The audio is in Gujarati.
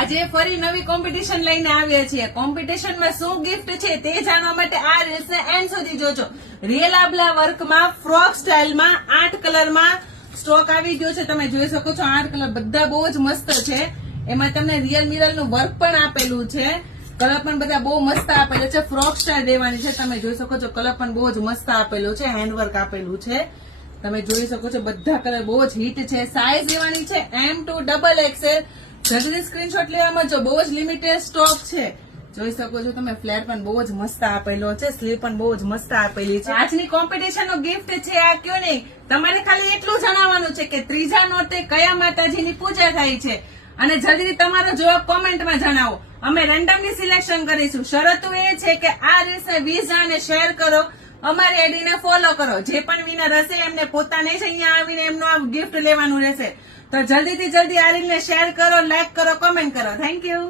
આજે ફરી નવી કોમ્પિટિશન લઈને આવ્યા છીએ. કોમ્પિટિશનમાં શું ગિફ્ટ છે તે જાણવા માટે આ રીલ્સને એન્ડ સુધી જોજો. રિયલ આબલા વર્કમાં ફ્રોક સ્ટાઇલમાં 8 કલરમાં સ્ટોક આવી ગયો છે. તમે જોઈ શકો છો 8 કલર બધા બહુ જ મસ્ત છે. એમાં તમને રિયલ મિરરનું વર્ક પણ આપેલું છે. કલર પણ બધા બહુ મસ્ત આપેલો છે. ફ્રોક સ્ટાઇલ દેવાની છે. તમે જોઈ શકો છો કલર પણ બહુ જ મસ્ત આપેલું છે. હેન્ડવર્ક આપેલું છે. તમે જોઈ શકો છો બધા કલર બહુ જ હિટ છે. સાઈઝ લેવાની છે M2XXL. જલ્દી સ્ક્રીનશોટ લેવામાં જો બહુ જ લિમિટેડ સ્ટોક છે. જોઈ શકો છો તમે ફ્લેર પણ બહુ જ મસ્ત આપેલો છે. સ્લીવ પણ બહુ જ મસ્ત આપેલી છે. આજની કોમ્પિટિશન નો ગિફ્ટ છે આ કયો નહીં. તમારે ખાલી એટલું જણાવવાનું છે કે ત્રીજા નોરતે કયા માતાજીની પૂજા થાય છે અને જલ્દી તમારો જવાબ કોમેન્ટમાં જણાવો. અમે રેન્ડમલી સિલેક્શન કરીશું. શરતો એ છે કે આ રીલ્સને 20 જણાને શેર કરો, અમારી આઈડીને ફોલો કરો. જે પણ વિનર હશે એમને પોતાને જ અહીંયા આવીને એમનું આ ગિફ્ટ લેવાનું રહેશે. તો જલ્દીથી જલ્દી આ રીલને શેર કરો, લાઈક કરો, કોમેન્ટ કરો. Thank you.